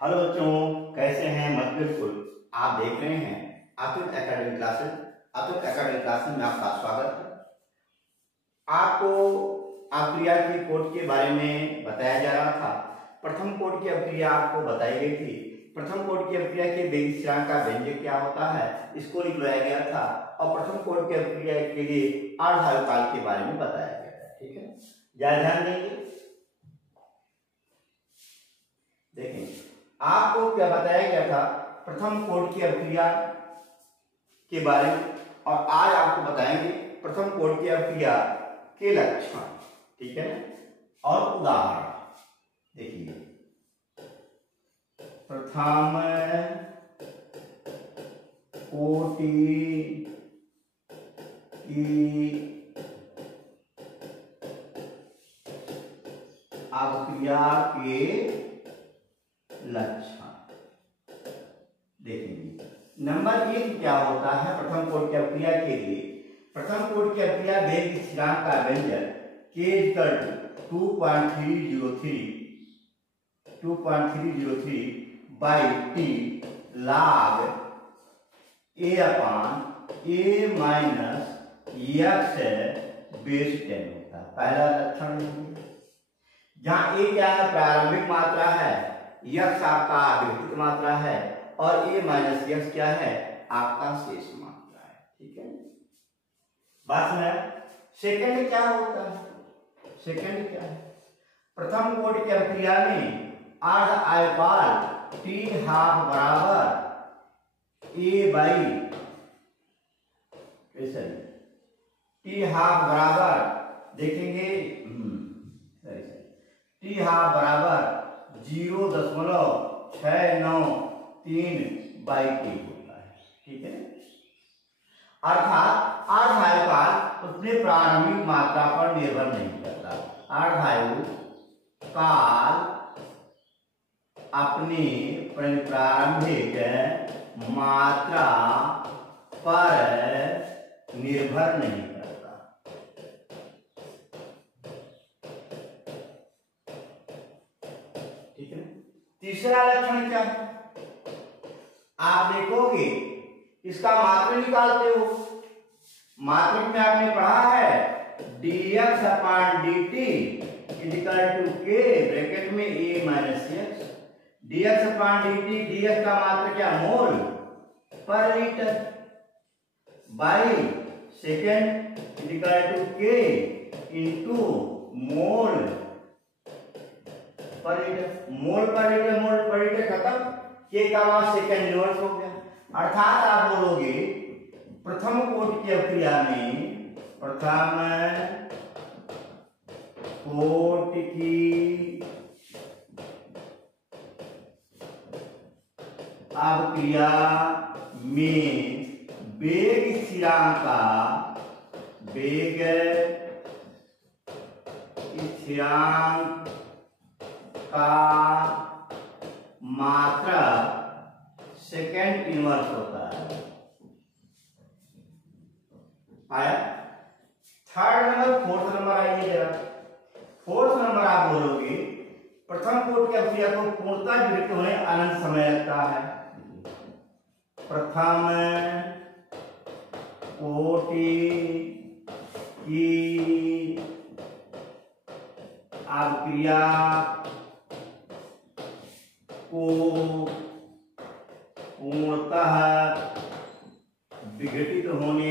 Hello बच्चों, कैसे हैं? मत बिल्कुल। आप देख रहे हैं Atul academic classes. Atul academic classes में आपका स्वागत है। आपको अक्रिया की कोड के बारे में बताया जा रहा था। प्रथम कोड की अक्रिया आपको बताई गई थी। प्रथम कोड की अक्रिया के बेगी स्थिरांक का व्यंजक क्या होता है, इसको निकलाया गया था। और प्रथम कोड की अक्रिया के लिए अर्धायुकाल के बारे में बताया गया था। ठीक है, ज्यादा ध्यान देंगे। देखें, आपको क्या बताया गया था प्रथम कोड की अभिक्रिया के बारे में, और आज आपको बताएंगे प्रथम कोड की अभिक्रिया के लक्षण। ठीक है, और उदाहरण देखिए। प्रथम कोटि की अभिक्रिया के लक्षण देखेंगे। नंबर 1 क्या होता है प्रथम कोड की अभिक्रिया के लिए? प्रथम कोड की अभिक्रिया वेग स्थिरांक का व्यंजक k 2.303 by T log a minus x base 10 होता है। पहला लक्षण जहां a क्या है? प्रारंभिक मात्रा है, यक्स आपका विभक्त मात्रा है, और a माइनस यक्स क्या है? आपका शेष मात्रा है। ठीक है, बात है। सेकंड क्या होता है? सेकंड क्या है? प्रथम कोड की अभिक्रिया में अर्ध आयताकार t हाफ बराबर a बाई t हाफ बराबर देखेंगे t हाफ बराबर 0.693 बाई टी होता है। ठीक है, अर्थात अर्धायुकाल उसने प्रारंभिक मात्रा पर निर्भर नहीं करता। अर्धायुकाल अपनी प्रारंभिक मात्रा पर निर्भर नहीं करता। ठीक है, तीसरा लक्षण क्या है? आप देखोगे इसका मात्रक निकालते हो। मात्रक में आपने पढ़ा है dx upon dt equal to k bracket में a minus x। dx upon dt, dx का मात्रक क्या? Mole per litre by second equal to k into mole per litre. Mole per litre खत्म, के का मान सेकंड इनवर्स हो गया। अर्थात आप बोलोगे प्रथम कोड की अभिक्रिया में, प्रथम कोड की अभिक्रिया में वेग स्थिरांक का मात्रा सेकेंड इनवर्स होता है। आया? थर्ड नंबर, फोर्थ नंबर आइए जरा। फोर्थ नंबर आप बोलोगे प्रथम कोड की अभिक्रिया को पूर्णतः विरक्त होने अनंत समय लगता है। प्रथम कोटि की अभिक्रिया को पूर्णतः विघटित होने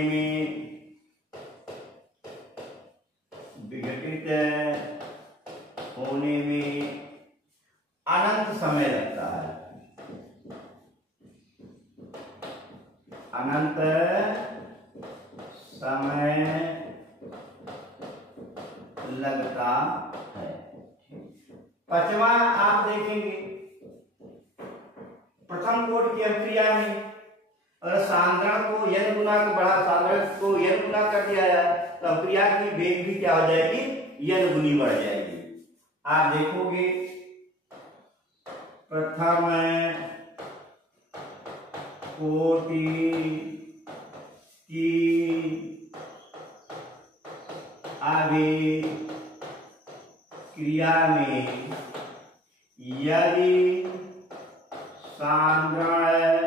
में अनंत समय लगता है। अनंत समय लगता है। पांचवा आप देखेंगे प्रथम कोड की अभिक्रिया में अगर सांद्रण को n गुना सांद्रण को n गुना कर दिया जाए तो अभिक्रिया की वेग भी क्या हो जाएगी? n गुनी बढ़ जाएगी। आप देखोगे प्रथम कोटि की अभिक्रिया में यदि साधारण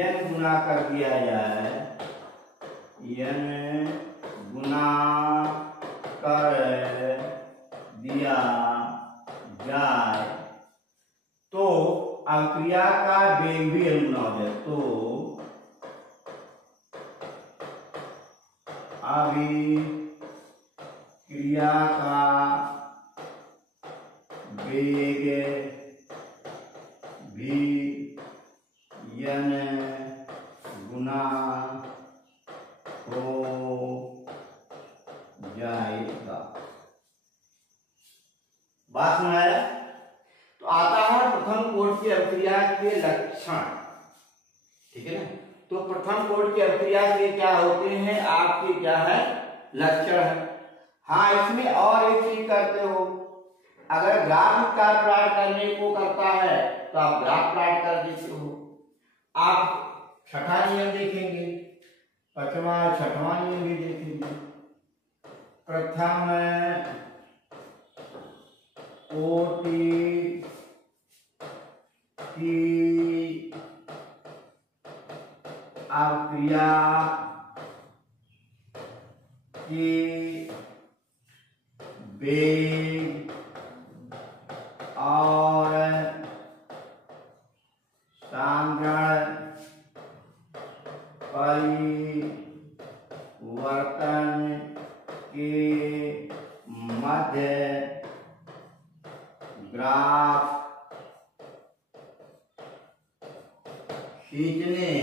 n गुना कर दिया जाए, n गुना कर दिया जाए तो अभिक्रिया का वेग भी n गुना हो जाए, तो अभिक्रिया का वेग भी n गुना हो जाएगा। बात में आया? तो आता है प्रथम कोटि की अभिक्रिया के लक्षण, ठीक है ना। तो प्रथम कोटि की अभिक्रिया के क्या होते हैं आपके, क्या है, लक्षण है। हाँ, इसमें और एक चीज करते हो, अगर ग्राफ का प्लॉट करने को करता है तो आप ग्राफ प्लॉट कर देते हो। आप छठा नियम देखेंगे, पांचवा छठवां नियम भी देखेंगे। प्रथम कोटि की अभिक्रिया की वेग और साधारण परिवर्तन के मध्य ग्राफ खींचने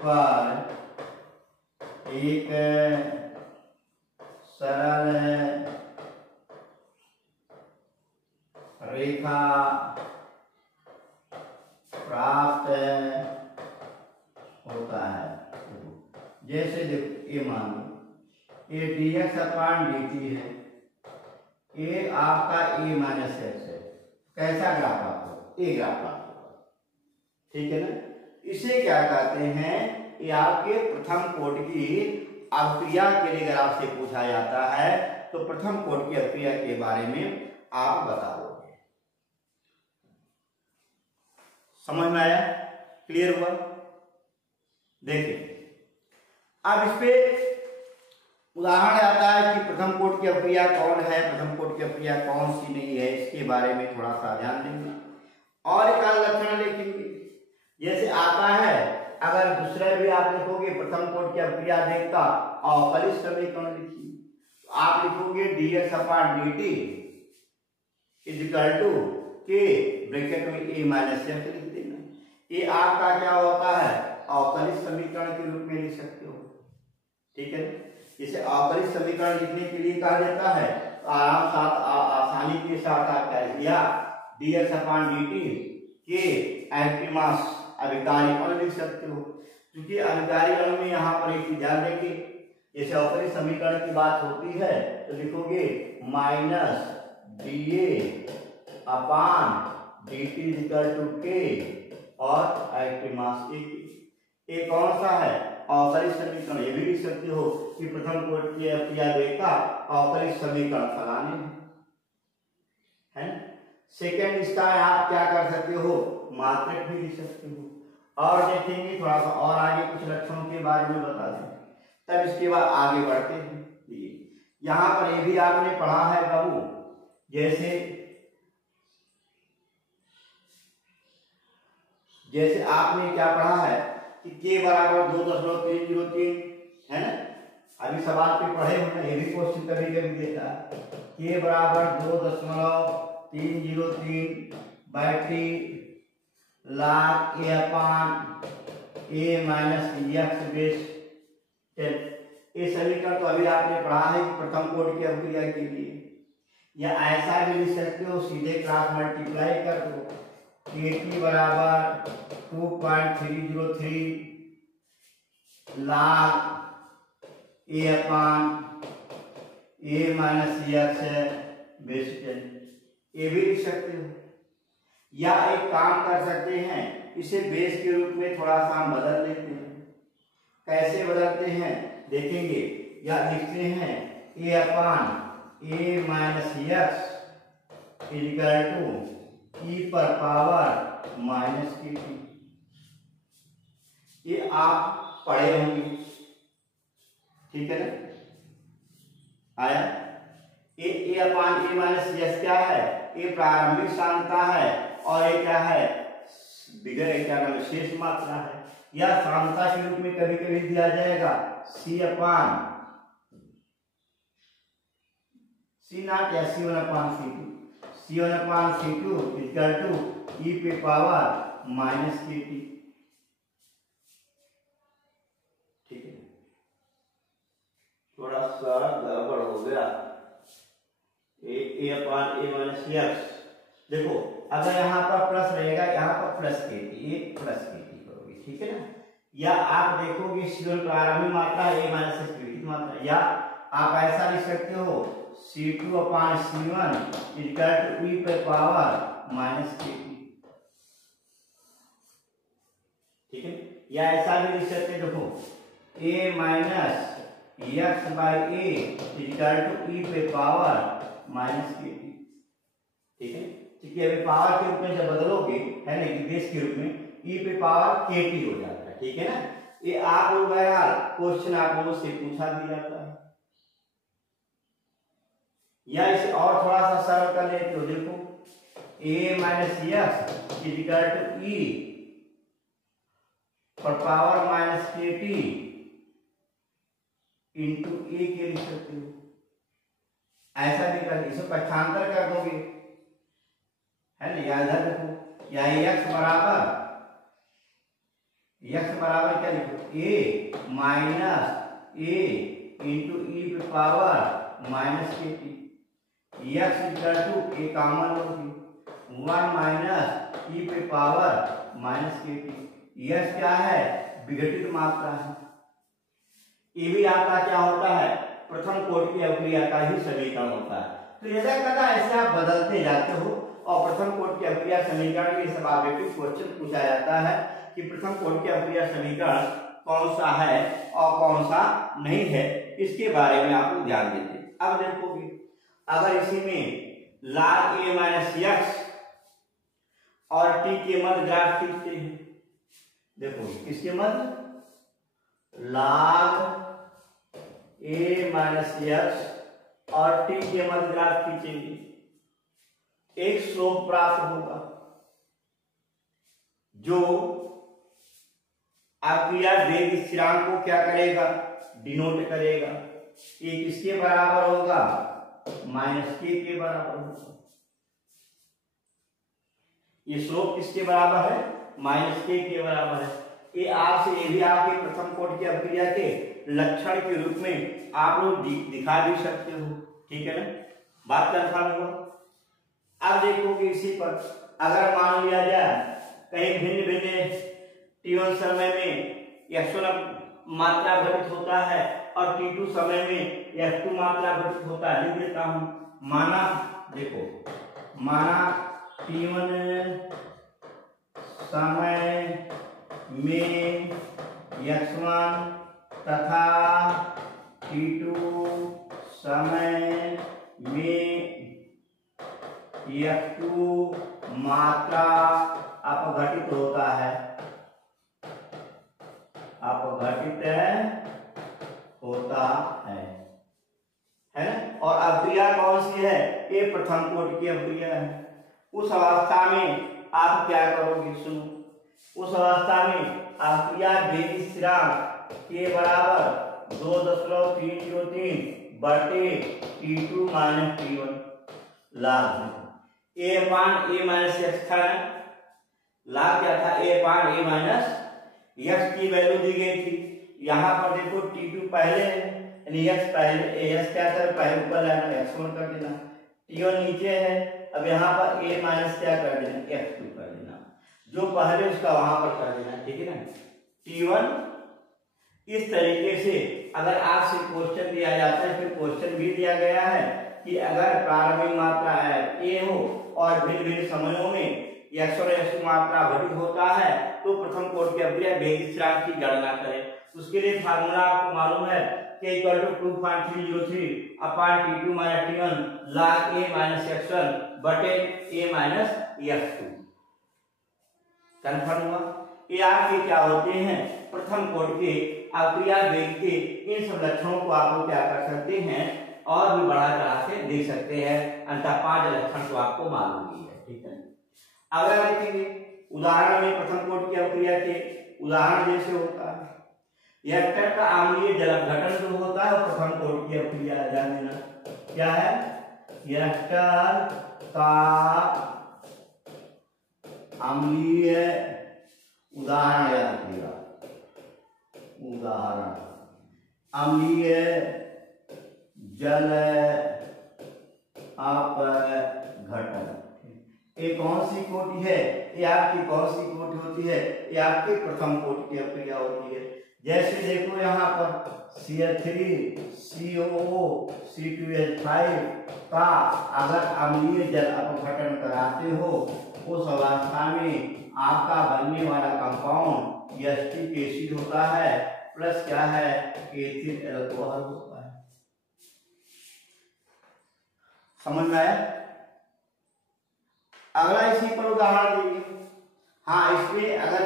पर एक सरल रेखा प्राप्त होता है। जैसे देखो, ये मान लो ये dx अपान dt है, ये आपका a माइनस x है। कैसा ग्राफ आपको? ए ग्राफ आपको, ठीक है ना। इसे क्या कहते हैं, ये आपके प्रथम कोटि की अभिक्रिया के लिए अगर आपसे पूछा जाता है तो प्रथम कोटि की अभिक्रिया के बारे में आप बताओगे। समझ में आया? क्लियर हुआ? देखिए, अब इस पे उदाहरण आता है कि प्रथम कोटि की अभिक्रिया कौन है, प्रथम कोटि की अभिक्रिया कौन सी नहीं है, इसके बारे में थोड़ा सा ध्यान देंगे और एक लक्षण देखेंगे। जैसे आता है, अगर दूसरे भी आप लिखोगे प्रथम कोटि की अभिक्रिया देखता अवकलित समीकरण लिखिए, तो आप लिखोगे dx upon dt equal to K bracket में a माइनस x लिख देना। ये आपका क्या होता है, अवकलित समीकरण के रूप में लिख सकते हो, ठीक है। इसे अवकलित समीकरण लिखने के लिए कहा जाता है, तो आसानी के साथ आप क्या लिया, dx अपान dt के एंटीमास अभिकारी अणु लिख सकते हो, क्योंकि अभिकारी अणु में यहाँ पर एक चीज ध्यान रखिए, जैसे अवकलित समीकरण की बात होती है तो लिखोगे minus da upon dt equal to K और एंटीमास ए कौन सा है, अवकलित समीकरण। ये भी लिख सकते हो कि प्रथम कोटि की अभिक्रिया देखा अवकलित समीकरण फलाने है। सेकेंड इसका आप क्या कर सकते हो, मात्रक भी लिख सकते हो। और देखेंगे थोड़ा सा और आगे कुछ लक्षणों के बारे में बता दें, तब इसके बाद आगे बढ़ते हैं। यहाँ पर ये भी आपने पढ़ा है बाबू, जैसे आपने क्या पढ़ा है कि k बराबर 2.303 है ना। अभी सवाल पे पढ़े होंगे, ये भी क्वेश्चन कभी कभी देता है, k बराबर 2.303/3 log a upon a minus x base 10। ये समीकरण तो अभी आपने पढ़ा है कि प्रथम कोटि की अभिक्रिया के लिए, या ऐसा भी लिख सकते हो, सीधे क्रॉस मल्टीप्लाई कर दो, kt बराबर 2.303 log a upon a minus x base 10। ये भी लिख सकते हो, या एक काम कर सकते हैं, इसे बेस के रूप में थोड़ा सा हम बदल लेते हैं। कैसे बदलते हैं देखेंगे, या लिखते हैं a upon a minus x equal to e पर पावर माइनस के टी। ये आप पढ़े होंगे, ठीक है ना? आया ए अपान ए माइनस यस क्या है? ये प्रारंभिक सांद्रता है और ये क्या है? बिगर क्या नाम शेष मात्रा है। या सांद्रता के रूप में कभी कभी दिया जाएगा सी अपान सी नॉट या C one upon C two. C one upon C two equal to e पे पावर माइनस के टी। ठीक है, थोड़ा सा गड़बड़ हो गया। ए अपान ए माइनस एक्स। देखो अगर यहाँ पर प्लस रहेगा, यहाँ पर प्लस के टी, ये प्लस के टी करोगे, ठीक है ना? या आप देखोगे C1 प्रारंभिक मात्रा ए माइनस एक्स द्वितीय मात्रा, या आप ऐसा लिख सकते हो C2 upon C1 equal to e पे पावर माइनस के टी। ठीक है, या ऐसा भी लिख सकते, देखो a minus x by a equal to e पे पावर माइनस के टी। ठीक है, क्योंकि अभी पावर के रूप में जब बदलोगे, है ना, कि बेस के रूप में ई पे पावर के टी हो जाता है। ठीक है ना? ये आप लोग यार क्वेश्चन आप लोगों से पूछा भी जाता है। या इसे और थोड़ा सा सरल कर लेते हो, देखो a minus x equal to e पर power minus K T into ए के लिख सकते हो। ऐसा भी कर, इसे पक्षांतर कर दोगे, है ना? या इधर देखो, या एक्स बराबर क्या लिखो? ए माइनस ए इंटू ई पे power minus K T. X equal to A common होगी 1 माइनस ई पे पावर माइनस के टी। यह क्या है? विघटित मात्रा है। ये भी आपका क्या होता है? प्रथम कोटि की अवक्रिया का ही समीकरण होता है। तो जैसा कहता है ऐसे आप बदलते जाते हो, और प्रथम कोटि की अवक्रिया समीकरण में सब ऑब्जेक्टिव क्वेश्चन पूछा जाता है कि प्रथम कोटि की अवक्रिया समीकरण कौन सा है और कौन सा नहीं है, इसके बारे में आप लोग ध्यान देते। अब देखोगे अगर इसी में log a माइनस एक्स और t के मध्य ग्राफ खींचते हैं, देखो किसके मध्य? log a माइनस एक्स और t के मध्य ग्राफ खींचेंगे, एक स्लोप प्राप्त होगा जो अवक्रिया वेग स्थिरांक को क्या करेगा? डिनोट करेगा। ये किसके बराबर होगा? माइनस के बराबर होगा। ये स्लोप किसके बराबर है? माइनस के बराबर है। ये आपसे, ये भी आपके प्रथम कोटि की अवक्रिया के लक्षण के रूप में आप लोग दिखा भी सकते हो। ठीक है ना? बात कंफर्म हुआ? अब देखोगे इसी पर, अगर मान लिया जाए कहीं भिन्न भिन्न T1 समय में x1 मात्रा घटित होता है और T2 समय में x2 मात्रा घटित होता है। लिख देता हूं, माना देखो, माना T1 समय में x1 तथा T2 समय में x2 मात्रा अपघटित होता है, अपघटित होता है ना? और अवक्रिया कौन सी है? ये प्रथम कोटि की अवक्रिया है। उस अवस्था में आप क्या करोगे? सुनो, उस अवस्था में अवक्रिया वेग स्थिरांक के बराबर 2.303 बटे T2 माइनस T1 लाभ ए अपान ए माइनस एक्स था। लाभ क्या था? ए अपान ए माइनस एक्स की वैल्यू दी गई थी। यहाँ पर देखो T2 पहले है, यानी एक्स पहले, एक्स क्या कर पहले ऊपर लाना, x1 कर देना, T1 नीचे है। अब यहाँ पर a माइनस क्या कर देना? x2 कर देना, जो पहले उसका वहां पर कर देना। ठीक है ना? T1 इस तरीके से अगर आपसे क्वेश्चन दिया जाता है, फिर क्वेश्चन भी दिया गया है कि अगर प्रारंभिक मात्रा है a हो और भिन्न भिन्न समयों में x और x2 मात्रा घटित होता है, तो प्रथम कोटि की अवक्रिया वेग स्थिरांक की गणना करें। उसके लिए फार्मूला आपको मालूम है, k equal to 2.303 upon T2 minus T1 log a minus x1 बटे a माइनस x2। कन्फर्म हुआ? ये आपके क्या होते हैं, प्रथम कोटि के अक्रिया वेग के इन सब लक्षणों को आप लोग क्या कर सकते हैं और भी बड़ा चढ़ा के देख सकते हैं। अंततः 5 लक्षण तो आपको मालूम ही है। ठीक है, अगला देखेंगे उदाहरण में प्रथम कोटि की अक्रिया के उदाहरण जैसे होता है रिएक्टर का अम्लीय जल अपघटन जो होता है, प्रथम कोटि की अक्रिया ध्यान देना क्या है, रिएक्टर का अम्लीय उदाहरण याद रखिएगा, उदाहरण अम्लीय जल अपघटन। ये कौन सी कोटि है, ये आपकी कौन सी कोटि होती है, ये आपकी प्रथम कोटि की अक्रिया होती है। जैसे देखो यहाँ पर CH3COO C2H5 का अगर अम्लीय जल अपघटन कराते हो उस अवस्था में आपका बनने वाला कंपाउंड एसिटिक एसिड होता है प्लस क्या है एथिल अल्कोहल होता है। समझ में आया? अगला इसी पर उदाहरण देखिए। हाँ, इसमें अगर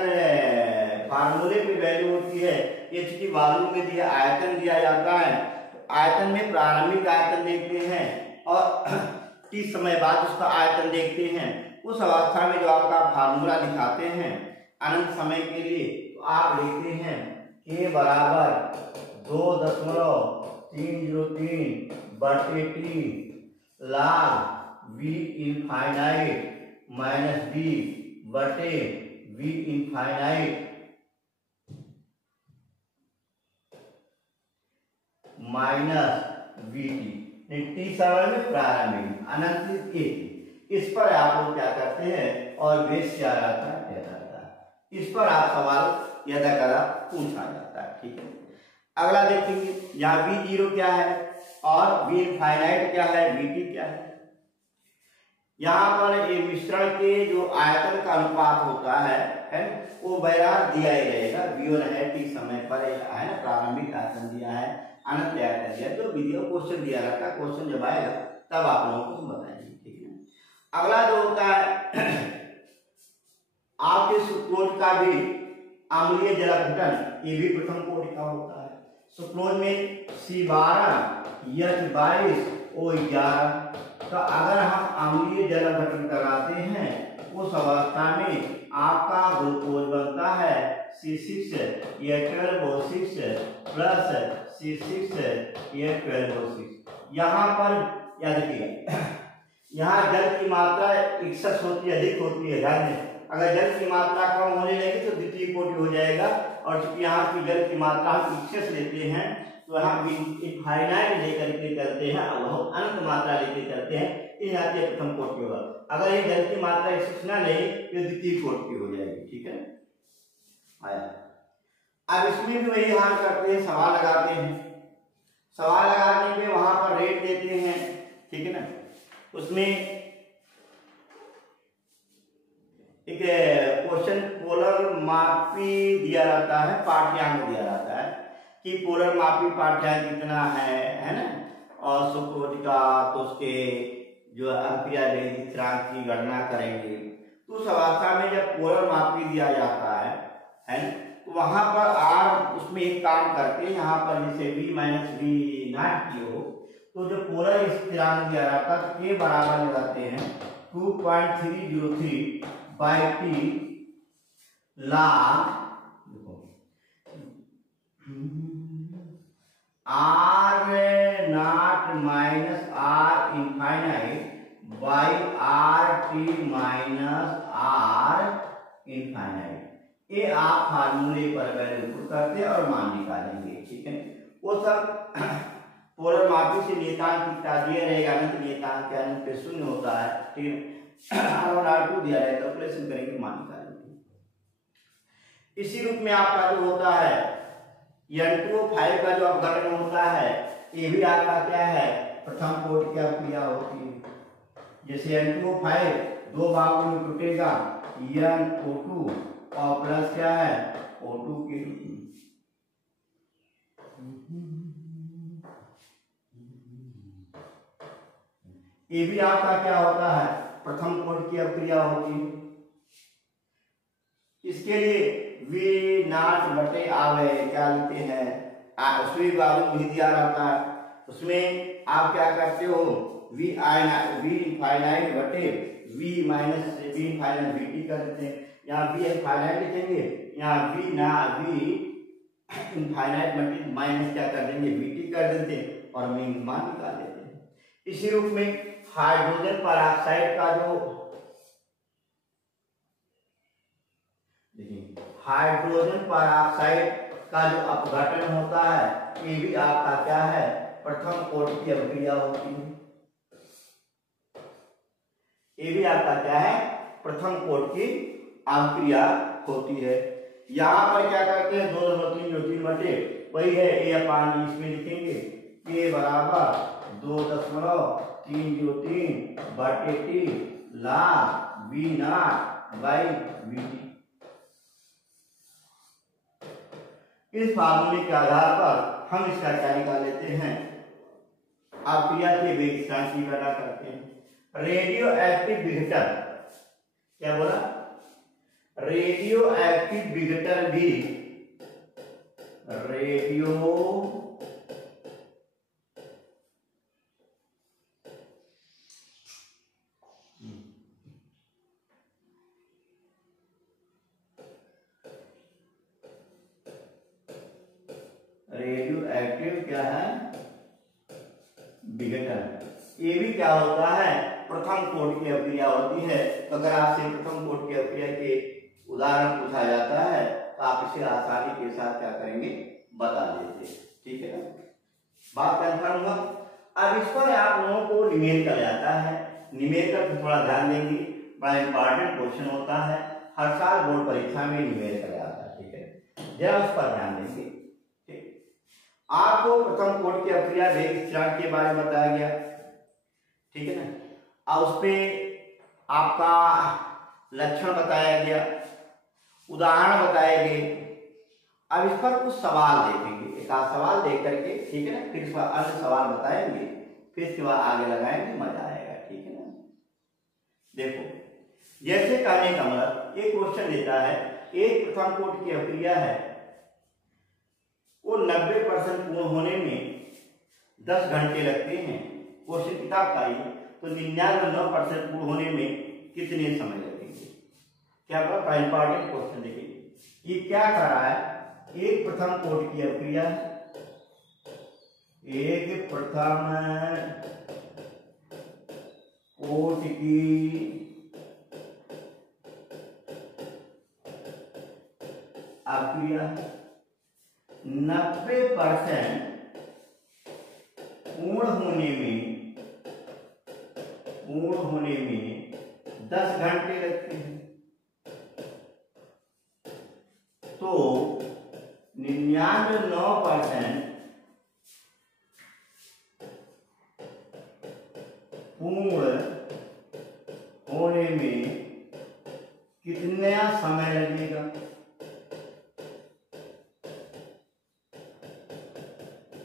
फार्मूले की वैल्यू होती है H की वॉल्यूम में दिया आयतन दिया जाता है, तो आयतन में प्रारंभिक आयतन देखते हैं और T समय बाद उसका आयतन देखते हैं। उस अवस्था में जो आपका फार्मूला दिखाते हैं अनंत समय के लिए, तो आप लिखते हैं K बराबर 2.303 बटे T log V infinite minus B बटे V infinite minus VT। T समय में प्रारंभिक अनंत इस पर आप लोग क्या करते हैं और बेस क्या रहता है, रहता है। इस पर आप सवाल यदा कदा पूछा जाता है। ठीक है, अगला देखेंगे यहाँ V0 क्या है और V इनफाइनाइट क्या है, VT क्या है। यहाँ पर ये मिश्रण के जो आयतन का अनुपात होता है वो बराबर दिया ही रहेगा। V1 है T समय पर है ना, प्रारंभिक आयतन दिया है, अनंत आयतन दिया, तो वीडियो क्वेश्चन दिया रहता है। क्वेश्चन जब आएगा तब आप लोगों को बताएंगे। ठीक है, अगला जो होता है आपके सुक्रोज का भी अम्लीय जल अपघटन, ये भी प्रथम कोटि का होता है। सुक्रोज में C12H22O11, तो अगर हम अम्लीय जल अपघटन कराते हैं उस अवस्था में आपका ग्लूकोज बनता है C6H12O6 प्लस C6H12O6। यहाँ पर याद रखिएगा, यहाँ जल की मात्रा एक्सेस होती है, अधिक होती है। ध्यान दें, अगर जल की मात्रा कम होने लगी तो द्वितीय कोटि हो जाएगा, और चूंकि यहाँ की जल की मात्रा हम एक्सेस लेते हैं तो हम इनफाइनाइट लेकर के करते हैं, अब हम अनंत मात्रा लेकर करते हैं, यहाँ से प्रथम कोटि होगा। अगर ये जल की मात्रा एक्सेस ना ले तो द्वितीय कोटि हो जाएगी। ठीक है, आया। अब इसमें भी वही हाल करते हैं, सवाल लगाते हैं। सवाल लगाने पे वहां पर रेट देते हैं। ठीक है ना, उसमें एक क्वेश्चन पोलर मापी दिया रहता है, पाठ्यांक दिया रहता है कि पोलर मापी पाठ्यांक कितना है ना, और सुक्रोज का तो उसके जो अक्रिया वेग स्थिरांक की गणना करेंगे। तो उस अवस्था में जब पोलर मापी दिया जाता है तो वहां पर R उसमें एक काम करते हैं, यहाँ पर जैसे V माइनस V नॉट की हो, तो जो पोलर स्थिरांक दिया रहता है के बराबर लगाते हैं 2.303 by T log R not minus R infinite by RT minus R infinite. ये आप फार्मूले पर वैल्यू पुट करते हैं और मान निकालेंगे। ठीक है, वो सब पोलर मापी से नियतांक कितना दिया रहेगा, अनंत नियतांक के अनंत पे शून्य होता है। ठीक है, R1 R2 दिया रहेगा, कैलकुलेशन करेंगे, मान निकालेंगे। इसी रूप में आपका जो होता है N2O5 का जो अपघटन होता है, ये भी आपका क्या है, प्रथम कोटि की अक्रिया होती है। जैसे N2O5 दो भागों में टूटेगा, NO2 और प्लस क्या है O2 के रूप में। ये भी आपका क्या होता है, प्रथम कोटि की अवक्रिया होती है। इसके लिए वी नाट बटे आवे क्या लिखते हैं, उसमें बाबू भी दिया रहता है, उसमें आप क्या करते हो, वी इनफाइनाइट बटे V minus V infinite V T कर देते हैं। यहाँ वी इनफाइनाइट लिखेंगे, यहाँ वी इनफाइनाइट बटे माइनस क्या कर देंगे, वी टी कर देते हैं और मान निकाल देते हैं। इसी रूप में हाइड्रोजन पेरोक्साइड का जो देखिए हाइड्रोजन पेरोक्साइड का जो अपघटन होता है, ये भी आपका क्या है, प्रथम कोटि की अभिक्रिया होती है। ये भी आपका क्या है, प्रथम कोटि की अभिक्रिया होती है। यहाँ पर क्या करते हैं, 2.3 बटे वही है ए अपान, इसमें लिखेंगे के बराबर 2.303 बटे टी ला V naught by V T. इस फार्मूले के आधार पर हम इसका क्या निकाल लेते हैं, अभिक्रिया के वेग स्थिरांक की गणना करते हैं। रेडियो एक्टिव विघटन, क्या बोला, रेडियो एक्टिव विघटन भी रेडियो एक्टिव क्या है, विघटन, ये भी क्या होता है, प्रथम कोटि की अभिक्रिया होती है। तो अगर आपसे प्रथम कोटि की अभिक्रिया के उदाहरण पूछा जाता है तो आप इसे आसानी के साथ क्या करेंगे, बता देते हैं, ठीक है ना, बात कंफर्म हुआ। अब इस पर आप लोगों को न्यूमेरिकल आता है, न्यूमेरिकल पर थोड़ा ध्यान देंगे, बड़ा इंपॉर्टेंट क्वेश्चन होता है, हर साल बोर्ड परीक्षा में न्यूमेरिकल आता है, ठीक है, जरा उस पर ध्यान देंगे। आपको प्रथम कोटि की अभिक्रिया वेग स्थिरांक के बारे में बताया गया, ठीक है ना, और उसमें आपका लक्षण बताया गया, उदाहरण बताए गए। अब इस पर कुछ सवाल देखेंगे, एक आध सवाल देख करके, ठीक है ना, फिर इस पर अन्य सवाल बताएंगे, फिर इसके बाद आगे लगाएंगे, मजा आएगा, ठीक है ना। देखो, जैसे कहने का मतलब एक क्वेश्चन देता है, एक प्रथम कोटि की अभिक्रिया है, वो 90% पूर्ण होने में 10 घंटे लगते हैं, क्वेश्चन किताब का ही, तो 99% पूर्ण होने में कितने समय लगेंगे, क्या पता, इंपॉर्टेंट क्वेश्चन देखिए, ये क्या कर रहा है, एक प्रथम कोटि की अभिक्रिया, एक प्रथम कोटि की अभिक्रिया 90% पूर्ण होने में 10 घंटे लगते हैं, तो 99% पूर्ण होने में कितना समय लगेगा,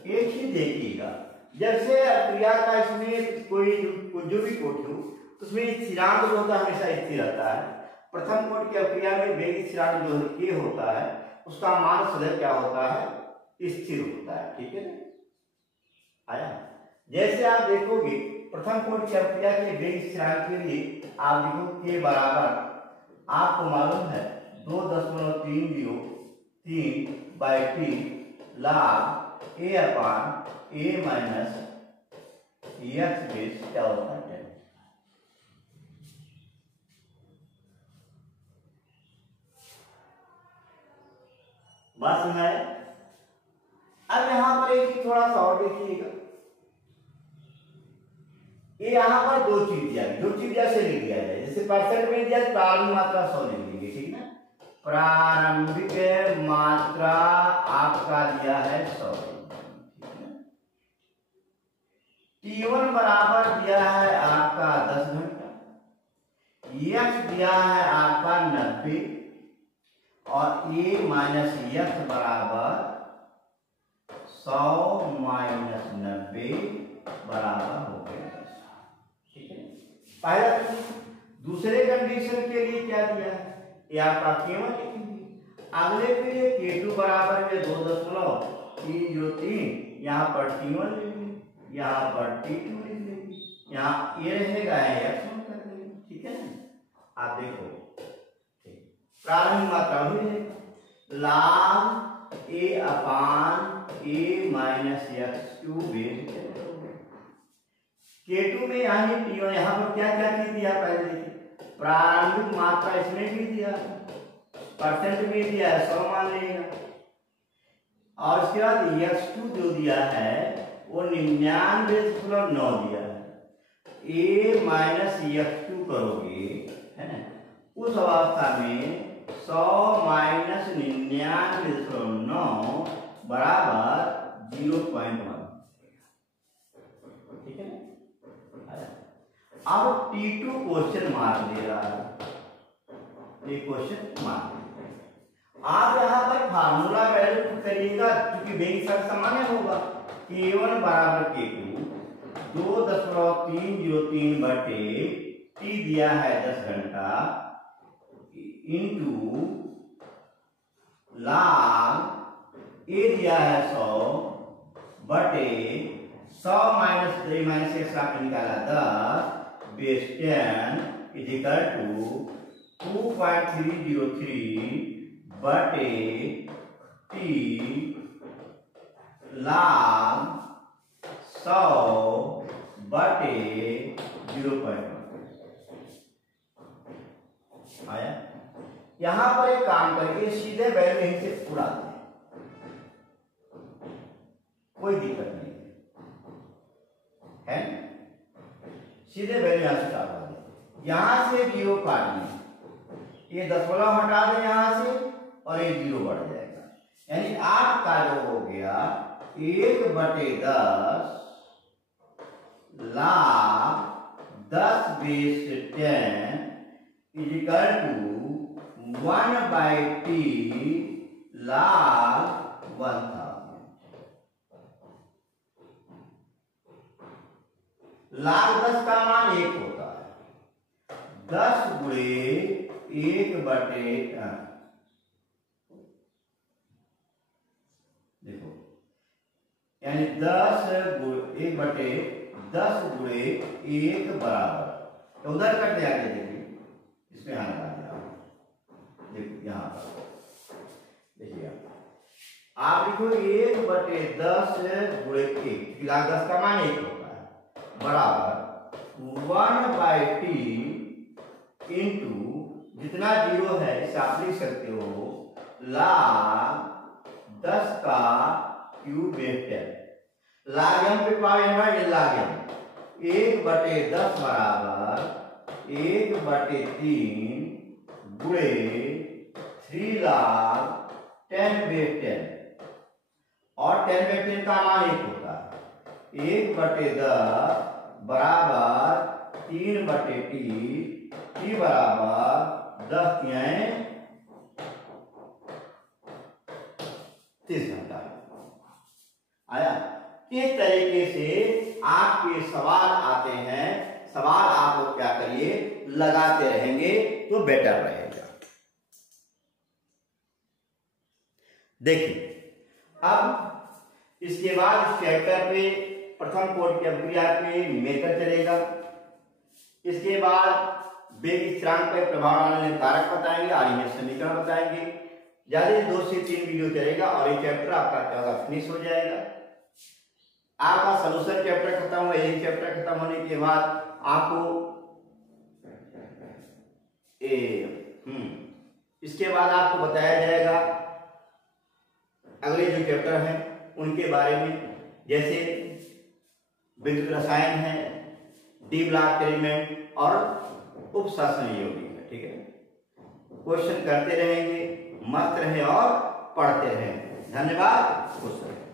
एक ही देखिएगा। जब से क्रिया का इसमें कोई जो भी कोटि हो, उसमें स्थिरांक जो होता है हमेशा स्थिर रहता है। प्रथम कोटि की अभिक्रिया में वेग स्थिरांक जो ये होता है, उसका मान सदैव क्या होता है, स्थिर होता है, ठीक है ना, आया। जैसे आप देखोगे प्रथम कोटि की अभिक्रिया के वेग स्थिरांक के लिए आप देखो के बराबर, आपको मालूम है 2.303 by T log A upon A minus x base क्या होता है, बात समझ आया। अब यहां पर एक थोड़ा सा और देखिएगा, ये यहां पर दो चीज दिया, जो चीज जैसे लिख दिया जाए, जैसे परसेंट में दिया प्रारंभिक मात्रा 100 लिख देंगे, ठीक ना, प्रारंभिक मात्रा आपका दिया है 100, T1 बराबर दिया है आपका 10 घंटा, x दिया है आपका 90 और a माइनस x बराबर 100 माइनस 90 बराबर हो गया 10, ठीक पहला दूसरे कंडीशन के लिए क्या दिया है, ये आपका K1 लिखेंगे। अगले के लिए K2 बराबर में 2.303, यहाँ पर T1 लिख लेंगे, यहाँ पर T2 लिख लेंगे, यहाँ ये रहेगा x1 कर देंगे। ठीक है ना, आप देखो प्रारंभिक मात्रा हुई है log a/a minus x2 base K2 में यानी T1, यहाँ पर क्या क्या चीज दिया पहले देखिए, प्रारंभिक मात्रा इसमें भी दिया, परसेंट में दिया है 100 मान लेगा, और उसके बाद x2 जो दिया है वो 99.9 दिया है। a माइनस x2 करोगे है ना, उस अवस्था में 100 माइनस 99.9 बराबर 0.1। ठीक है ना, अब T2 क्वेश्चन मार्क दे रहा है, ये क्वेश्चन मार्क। आप यहाँ पर फार्मूला वैल्यू करिएगा, क्योंकि बेंच का सामान्य होगा K1 बराबर K2 2.303 बटे T दिया है 10 घंटा इंटू log A दिया है 100 बटे 100 माइनस 3 माइनस x निकाला 10 बेस 10 इज इक्वल टू 2.303 बटे T log 100 बटे 0.1 आया। यहां पर एक काम करके सीधे वैल्यू यहीं से उड़ा दें, कोई दिक्कत नहीं है, सीधे वैल्यू यहां से डाल दें, यहां से 0 काटिए, ये 10 हटा दें यहां से और ये 0 बढ़ जाएगा, यानी आपका जो हो गया 1/10 log 10 base 10 is equal to 1/t log 1000। log 10 का मान 1 होता है, 10 गुणे 1/10 देखो, यानी 10 गुणे 1 बराबर, तो उधर कट जाएगा, देखिए इसमें यहाँ लगा दिया, देखिए यहाँ पर देखिए आप लिखो 1/10 गुणे 1, log 10 का मान 1 होता है बराबर 1/t इंटू जितना 0 है इसे आप लिख सकते हो log 10 का क्यूब बेस 10, log m पे पावर m है, log m 1/10 बराबर 1/3 गुणे 3 log 10 बेस 10, और 10 बेस 10 का मान 1 होता है, 1/10 बराबर 3/t, t बराबर 10 30 घंटा आया। इस तरीके से आपके सवाल आते हैं, सवाल आप लोग क्या करिए लगाते रहेंगे तो बेटर रहेगा। देखिए अब इसके बाद इस चैप्टर पे प्रथम कोड की अभिक्रिया पे मेथड चलेगा, इसके बाद वेग स्थिरांक पर प्रभाव डालने कारक बताएंगे, आर्गुमेंट समीकरण बताएंगे, ज्यादा 2 से 3 वीडियो चलेगा और ये चैप्टर आपका फिनिश हो जाएगा। आपका सॉल्यूशन चैप्टर खत्म हुआ, यही चैप्टर खत्म होने के बाद आपको इसके बाद आपको बताया जाएगा अगले जो चैप्टर हैं उनके बारे में, जैसे विद्युत रसायन है, डी ब्लॉक एलिमेंट और उपशासन यौगिक है। ठीक है, क्वेश्चन करते रहेंगे, मस्त रहे और पढ़ते रहें। धन्यवाद, खुश रहें।